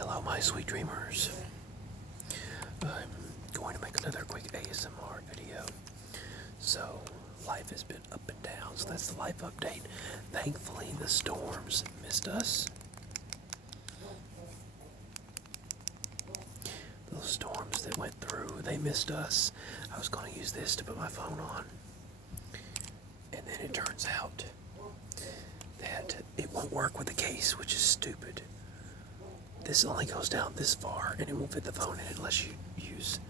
Hello, my sweet dreamers. I'm going to make another quick ASMR video. So, life has been up and down, so that's the life update. Thankfully, the storms missed us. Those storms that went through, they missed us. I was going to use this to put my phone on. And then it turns out that it won't work with the case, which is stupid. This only goes down this far, and it won't fit the phone in unless you use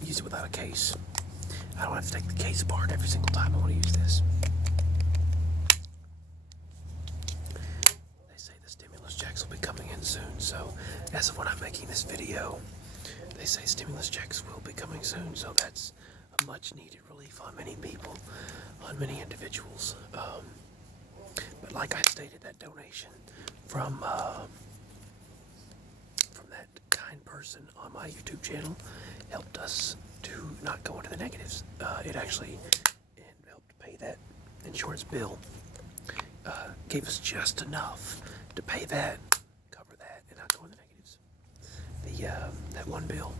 it without a case. I don't have to take the case apart every single time I want to use this. They say the stimulus checks will be coming in soon, so as of when I'm making this video, they say stimulus checks will be coming soon, so that's a much needed relief on many people, on many individuals. But like I stated, that donation from that kind person on my YouTube channel helped us to not go into the negatives. It actually helped pay that insurance bill. Gave us just enough to pay that, cover that, and not go in the negatives. That one bill.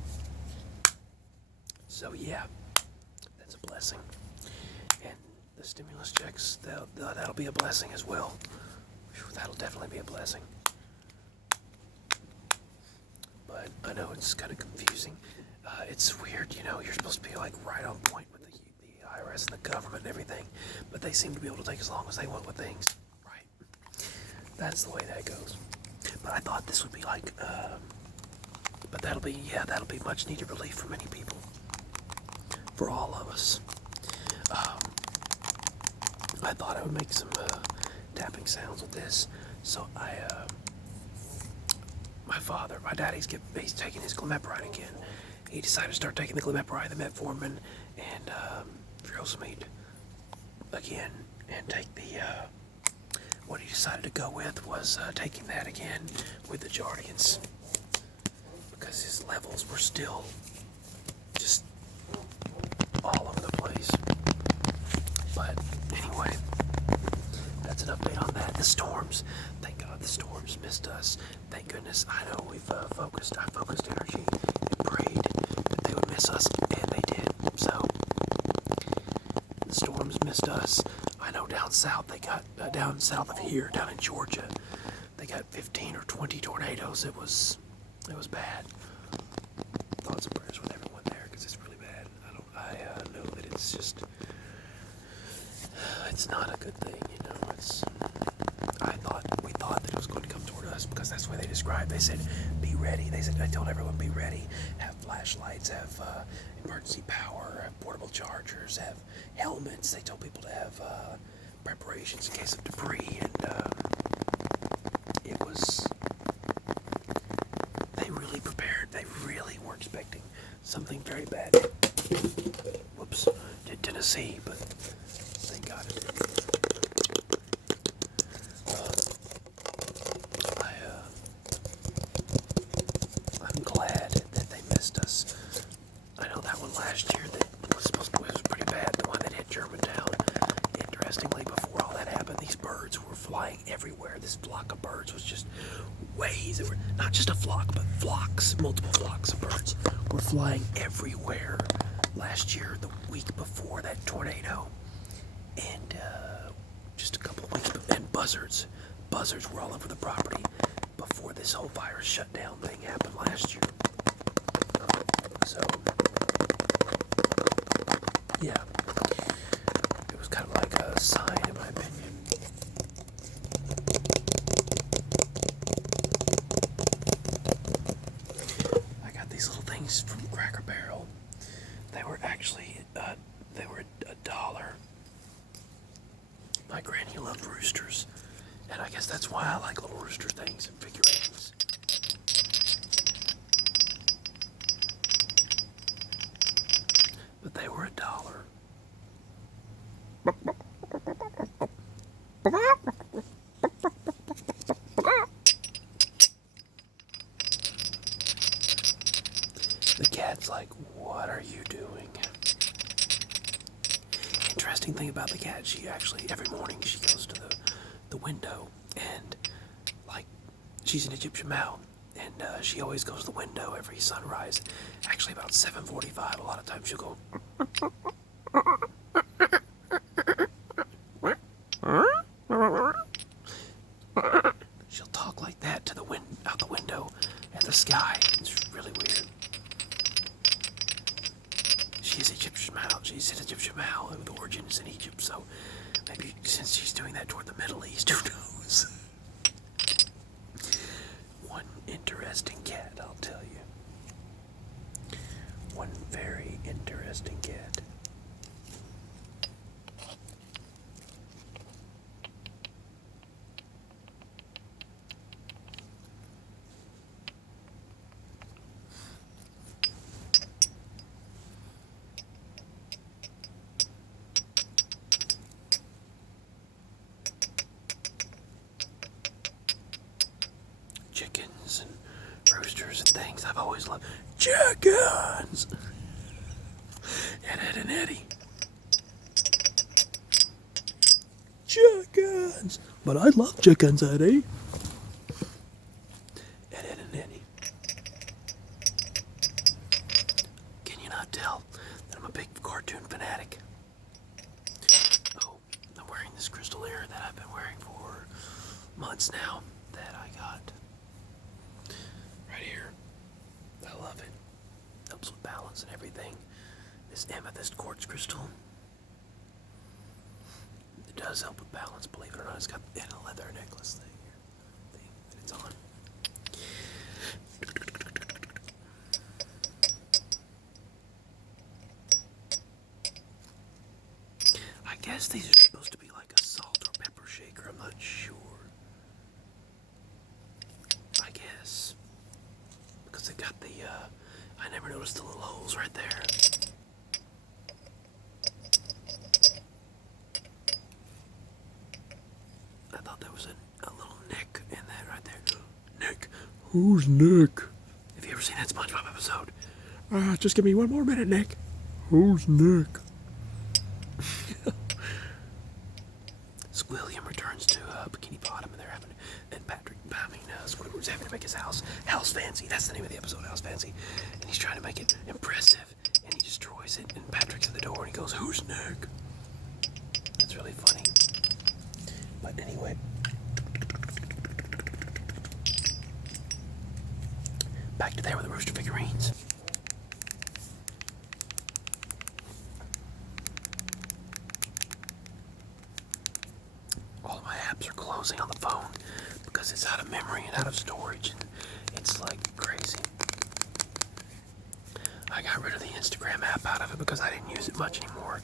So yeah, that's a blessing. And the stimulus checks, that'll be a blessing as well. Whew, that'll definitely be a blessing. But I know it's kind of confusing. It's weird, you're supposed to be like right on point with the IRS and the government and everything, but they seem to be able to take as long as they want with things. Right. That's the way that goes. But I thought this would be like, but that'll be much needed relief for many people. For all of us. I thought I would make some tapping sounds with this. So my daddy's taking his glimepiride again. He decided to start taking the glimepiride, the metformin, and furosemide again, and take what he decided to go with was taking that again with the Jardians, because his levels were still just all over the place. But anyway, that's an update on that. The storms, thank God the storms missed us. Thank goodness. I know I focused energy and prayed that they would miss us, and they did. So the storms missed us. I know down south they got down south of here, down in Georgia, they got 15 or 20 tornadoes. It was bad. Thoughts and prayers with everyone there, because it's really bad. I know that it's not a good thing, we thought that it was going to come toward us, because that's the way they described. They said, be ready. I told everyone, be ready. Have flashlights, have emergency power, have portable chargers, have helmets. They told people to have preparations in case of debris, and they really prepared. They really were expecting something very bad. Whoops, did Tennessee, but thank God it didn't. I'm glad that they missed us. I know that one last year that was pretty bad, the one that hit Germantown. Interestingly, before all that happened, these birds were flying everywhere. This flock of birds was just waves. They were not just a flock, but flocks, multiple flocks of birds were flying everywhere last year, the week before that tornado. And just a couple of weeks, and buzzards were all over the property before this whole virus shutdown thing happened last year. So, yeah, it was kind of like a sign, in my opinion. I got these little things from Cracker Barrel. They were actually, they were $1. My granny loved Roosters, and I guess that's why I like little rooster things and figurines. But they were $1. The cat's like, what are you doing? Interesting thing about the cat, she actually, every morning she goes to the window, and like, she's an Egyptian Mound, and she always goes to the window every sunrise. Actually, about 7:45. A lot of times she'll go. She'll talk like that to the out the window at the sky. It's really weird. She's Egyptian Mal. She's an Egyptian Mal with origins in Egypt, so maybe since she's doing that toward the Middle East, who knows? One interesting cat, I'll tell you. One very interesting cat. Chickens and roosters and things. I've always loved chickens. Ed and Eddie. Chickens. But I love chickens, Eddie. Ed and Eddie. Can you not tell that I'm a big cartoon fanatic? Oh, I'm wearing this crystal ear that I've been wearing for months now that I got. Right here. I love it. Helps with balance and everything. This amethyst quartz crystal. It does help with balance, believe it or not. It's got a leather necklace thing that it's on. I guess these are supposed to be like a salt or pepper shaker. I'm not sure. I guess. Because it got the, I never noticed the little holes right there. I thought there was a little nick in that right there. Nick. Who's Nick? Have you ever seen that SpongeBob episode? Just give me one more minute, Nick. Who's Nick? William returns to Bikini Bottom, and they're having, and Squidward's having to make his house fancy. That's the name of the episode, house fancy. And he's trying to make it impressive, and he destroys it. And Patrick's at the door, and he goes, "Who's Nick?" That's really funny. But anyway, back to there with the rooster figurines. All of my apps are closing on the phone because it's out of memory and out of storage, and it's like crazy. I got rid of the Instagram app out of it because I didn't use it much anymore.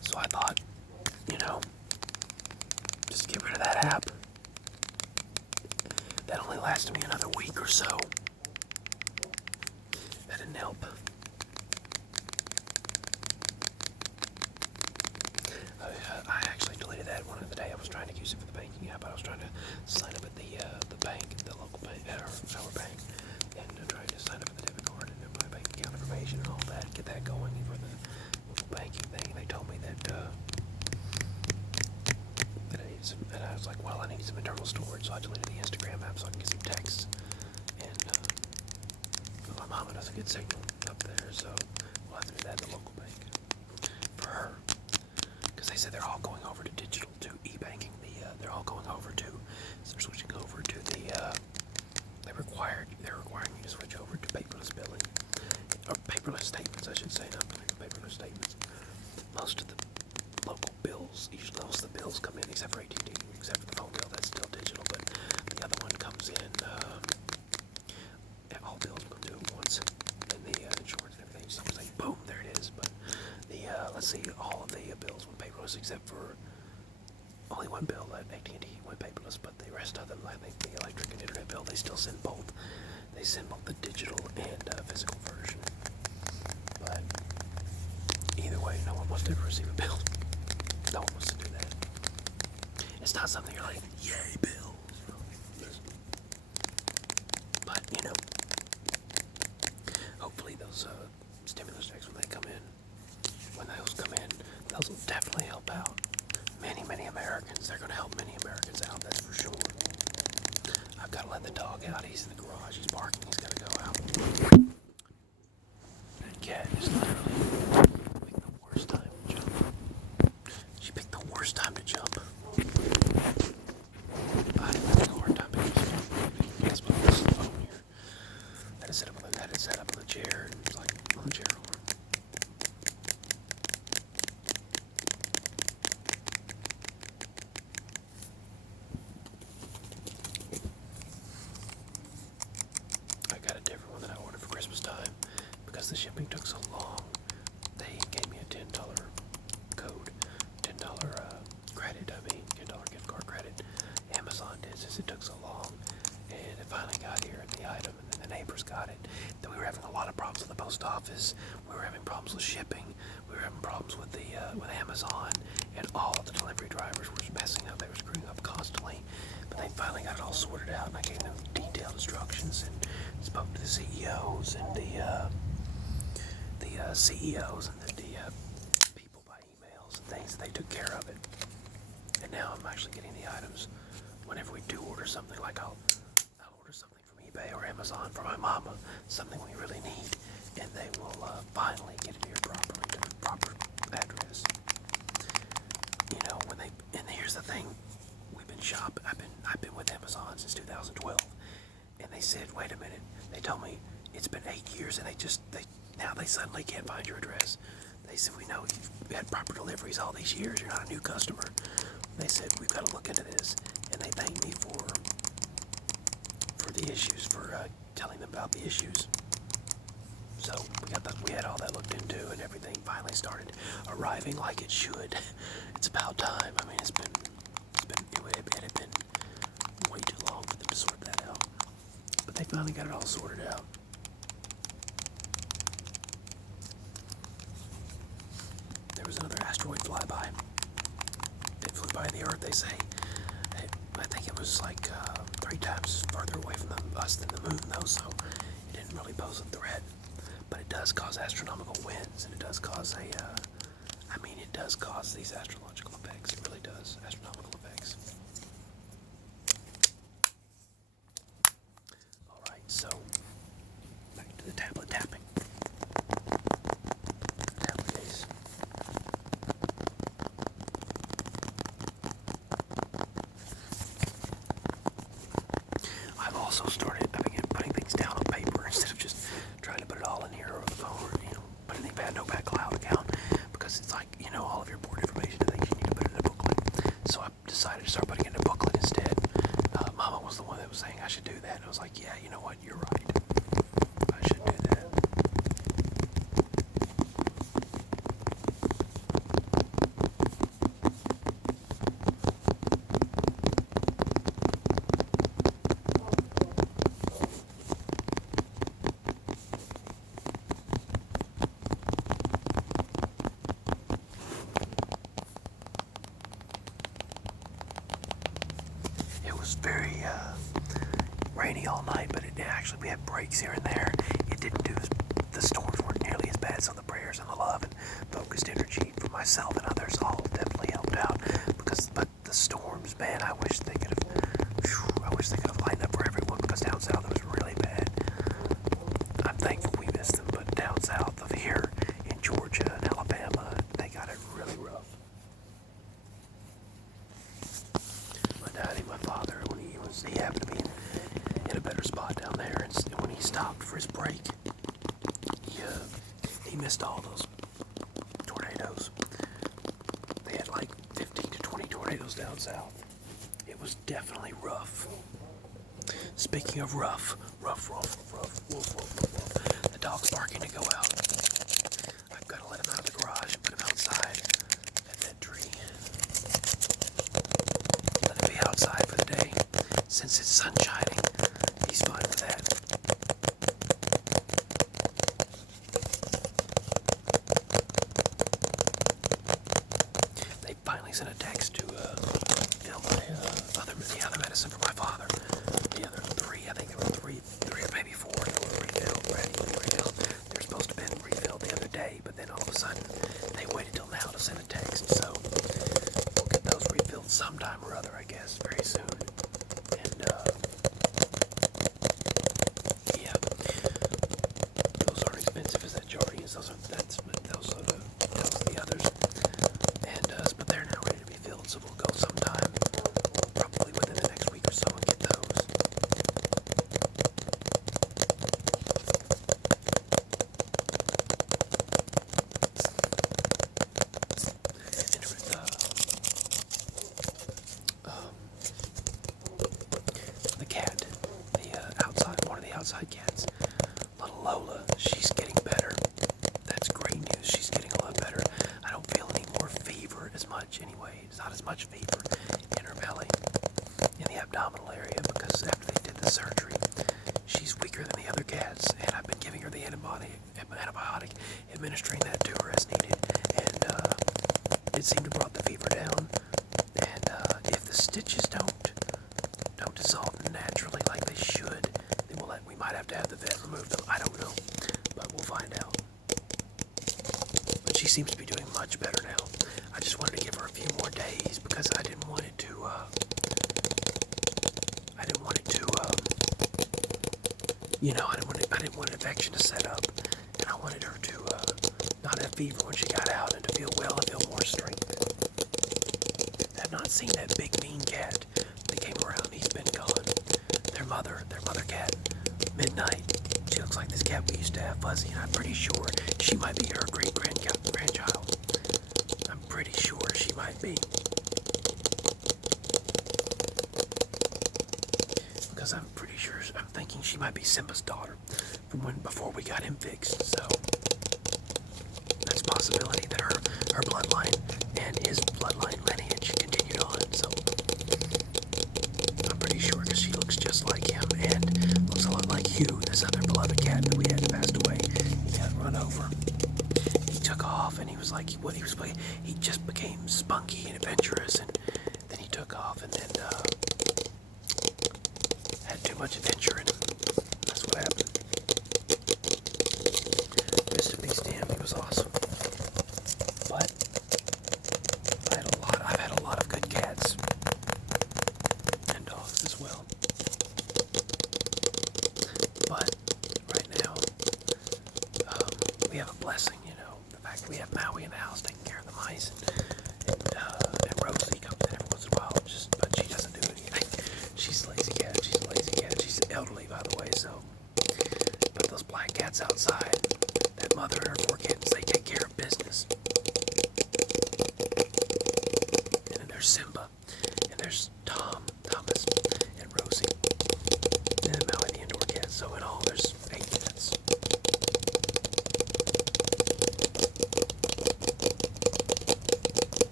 So I thought, just get rid of that app. That only lasted me another week or so. That didn't help. I actually deleted that one of the day. I was trying to use it for the banking app. I was trying to sign up at the bank, the local bank, our bank, and trying to sign up for the debit card and my bank account information and all that, get that going for the local banking thing. And they told me that I needed some, and I was like, well, I need some internal storage, so I deleted the Instagram app so I can get some texts. And my mama doesn't get signal up there, so we'll have to do that at the local bank for her. Because they said they're all going over to digital, to e-banking. They're all going over to, so they're switching over to they're requiring you to switch over to paperless billing, or paperless statements, I should say, not paperless statements. Most of the local bills, usually most of the bills come in, except for AT&T, except for the phone bill, that's still digital, but the other one comes in, all bills come due at once, and the insurance and everything, so it's like, boom, there it is, but let's see, all of the bills went paperless except for only one bill at AT&T went paperless, but the rest of them, I think the electric and internet bill, they still send both. They send both the digital and physical version. But either way, no one wants to ever receive a bill. No one wants to do that. It's not something you're like, yay, bills. But, hopefully those stimulus checks, when those come in, those will definitely help out many Americans. They're going to help many Americans out, that's for sure. I've got to let the dog out. He's in the garage. He's barking different one that I ordered for Christmas time because the shipping took so long. They gave me a $10 code, $10 credit. $10 gift card credit. Amazon did since it took so long, and it finally got here in the item, and then the neighbors got it. Then we were having a lot of problems with the post office. We were having problems with shipping. We were having problems with with Amazon, and all of the delivery drivers were messing up. They were screwing up constantly. But they finally got it all sorted out, and I gave them detailed instructions and spoke to the CEOs and the CEOs and the people by emails and things. They took care of it, and now I'm actually getting the items. Whenever we do order something, like I'll order something from eBay or Amazon for my mama, something we really need, and they will finally get it here properly to the proper address. You know, and here's the thing, we've been shopping. I've been with Amazon since 2012, and they said, wait a minute. They told me it's been 8 years, and now they suddenly can't find your address. They said, we know you've had proper deliveries all these years. You're not a new customer. They said, we've got to look into this, and they thanked me for the issues, for telling them about the issues. So we had all that looked into, and everything finally started arriving like it should. It's about time. I mean, it had been way too long for them to sort that out, but they finally got it all sorted out. There was another asteroid flyby. It flew by the Earth, they say. I think it was like 3 times further away from us than the moon, though, so it didn't really pose a threat. But it does cause astronomical winds, and it does cause it does cause these astrological effects. It really does, astronomical effects. Alright, so back to the tablet tapping. Tablet case. I've also started putting things down on paper instead of just trying to put it all in here over the phone, or put it in a notepad cloud account, because it's like, all of your board information and things, you need to put it in a booklet. So I decided to start putting it in a booklet instead. Mama was the one that was saying I should do that, and I was like, yeah, you know what, you're right. I should do that. It was very rainy all night, but we had breaks here and there. It didn't the storms weren't nearly as bad, so the prayers and the love and focused energy for myself and others all definitely helped out. But the storms, man, I wish they could have lightened up for everyone, because down south it was really bad. I'm thankful we missed them, but down south of here in Georgia and Alabama, they got it really rough. My father, when he happened to be in a better spot down there, and when he stopped for his break, he missed all those tornadoes. They had like 15 to 20 tornadoes down south. It was definitely rough. Speaking of rough. The dog's barking to go out. I've got to let him out of the garage and put him outside at that tree. Let him be outside for the day. Since it's sun shining, he's fine with that. They finally sent a text to fill the other medicine for my father. The other 3, I think there were 3 or maybe 4 that were refilled. They were supposed to have been refilled the other day, but then all of a sudden they waited till now to send a text. So we'll get those refilled sometime or other, I guess, very soon. And yeah, those aren't expensive as that jar is. Those are the others. And but they're now ready to be filled, so we'll go sometime, probably within the next week or so, and get those. And the cat, one of the outside cats, administering that to her as needed, and it seemed to brought the fever down. And if the stitches don't dissolve naturally like they should, then we might have to have the vet remove them. I don't know, but we'll find out. But she seems to be doing much better now. I just wanted to give her a few more days because I didn't want it to. I didn't want an infection to set up, and I wanted her to not have fever when she got out, and to feel well and feel more strength. I've not seen that big mean cat that came around. He's been gone. Their mother cat, Midnight. She looks like this cat we used to have, Fuzzy, and I'm pretty sure she might be her great-grandchild. I'm pretty sure she might be. Because I'm thinking she might be Simba's daughter from before we got him fixed, so that's a possibility that her bloodline and his bloodline lineage continued on, so I'm pretty sure because she looks just like him and looks a lot like Hugh, this other beloved cat that we had passed away. He got run over. He took off and he just became spunky and adventurous, and then he took off and then had too much adventure in him. That's what happened. Rest in peace to him. He was awesome. But I've had a lot of good cats and dogs as well. But right now, we have a blessing, the fact that we have Maui in the house taking care of the mice, and Rosie comes in every once in a while, but she doesn't do anything. She's a lazy cat. She's elderly, by the way, so. But those black cats outside, that mother and her 4 kittens, they take care of business. And then there's Simba, and there's Thomas, and Rosie, and then Maui, the indoor cat. So in all, there's 8 cats.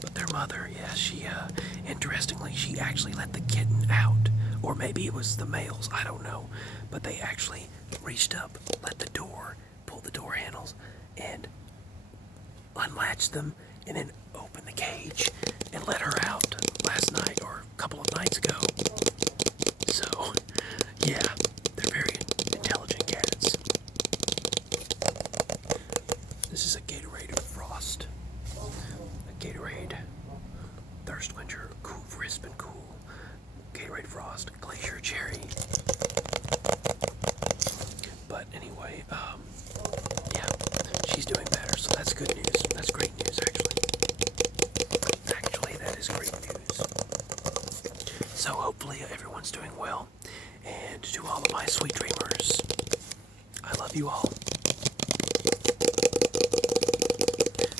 But their mother, interestingly, she actually let the kitten out. Or maybe it was the males, I don't know. But they actually reached up, pulled the door handles, and unlatched them, and then opened the cage and let her out last night or a couple of nights ago. So, yeah, they're very intelligent cats. This is a Gatorade Frost. A Gatorade Thirst Quencher, cool, crisp and cool. Gatorade Frost, Glacier Cherry. But anyway, yeah, she's doing better, so that's good news. That's great news, actually. Actually, that is great news. So hopefully everyone's doing well. And to all of my sweet dreamers, I love you all.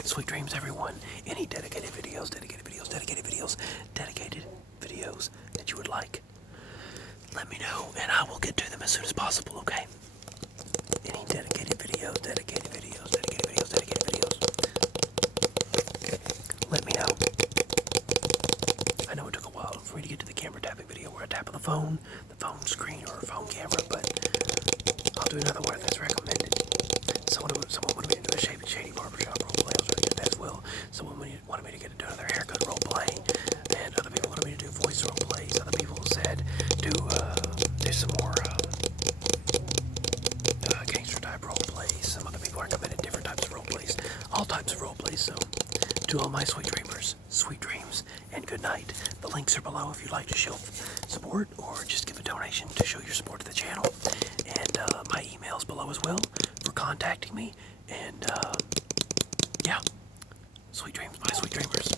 Sweet dreams, everyone. Any dedicated videos that you would like, let me know, and I will get to them as soon as possible, okay? Any dedicated videos, let me know. I know it took a while for me to get to the camera tapping video where I tap on the phone screen, or a phone camera, but I'll do another one if that's recommended. Someone wanted me to do a Shady Barbershop roleplay. I was going to do that as well. Someone wanted me to do another haircut roleplay, and other people wanted me to do voice roleplays. Other people said do some more gangster type roleplays. Some other people recommended different types of roleplays, all types of roleplays. So, to all my sweet dreamers, sweet dreams, and good night. The links are below if you'd like to show support or just give a donation to show your support to the channel. And my email's below as well for contacting me. And yeah, sweet dreams, my sweet dreamers.